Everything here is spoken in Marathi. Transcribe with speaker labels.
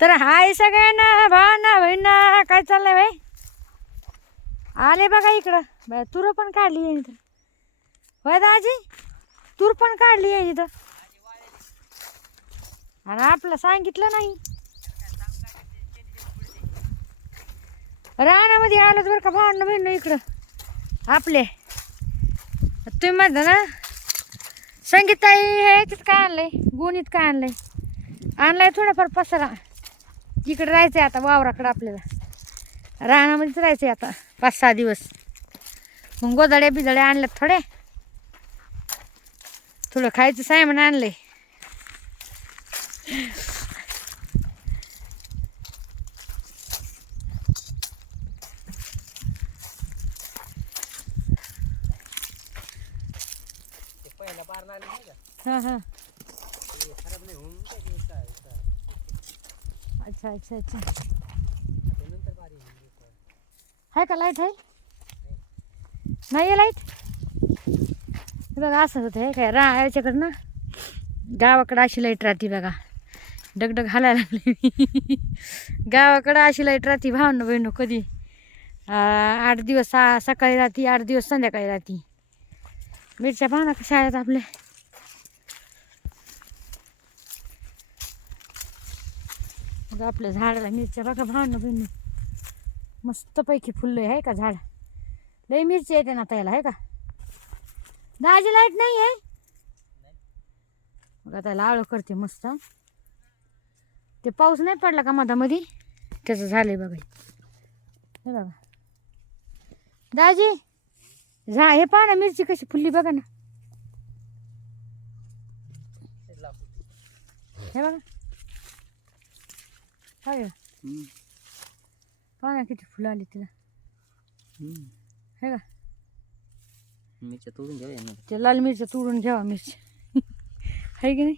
Speaker 1: तर हाय सगळ्यांना भावना बहिणा काय चाललंय भाई आले बघा इकडं. बाय तूर पण काढली आहे इथं. होय दाजी? तूर पण काढली आहे इथं. अरे आपलं सांगितलं नाही. रानामध्ये आलं बरं का भांडणं बहिण इकडं? आपले. तुम्ही म्हणता ना संगीताई हे याच्यात काय आणलंय? गुणीत काय आणलंय? आणलाय थोडाफार पसरा. इकडे राहायचंय आता वावराकडं आपल्याला. रानामध्येच राहायचंय आता पाच सहा दिवस. मग गोदड्या बिदड्या आणल्यात थोडे थोडं खायचं सायमन आणलंय.
Speaker 2: का?
Speaker 1: हां हां
Speaker 2: ते खराब नाही होऊन काय ते काय काय.
Speaker 1: अच्छा अच्छा अच्छा. आहे का लाइट आहे नाही आहे लाइट बघा असं होतं आहे काय रा याच्याकडं ना. गावाकडं अशी लाइट राहते बघा. डगडग हालायला लागली. गावाकडं अशी लाइट राहते भावनं बहिणू कधी. आठ दिवस सकाळी राहते आठ दिवस संध्याकाळी राहते. मिरच्या पाहा ना कशा आहेत आपल्या. मग आपल्या झाडाला मिरच्या बघा भावनं बहिणू मस्तपैकी फुललं आहे का झाड? लय मिरची येते ना त्याला आहे का? दाजी लाइट नाही आहे? मग आता लावळ करते मस्त. ते पाऊस नाही पडला का मधामध्ये? त्याचं झालंय बघा. हे बघा. दाजी झा हे पहा ना मिरची कशी फुलली बघा ना. हे बघा. गं? पहा ना किती फुलं आली तिला हे का
Speaker 2: मिरच्या तोडून घ्या
Speaker 1: ते लाल मिरच्या तोडून घ्यावा मिरची आहे की नाही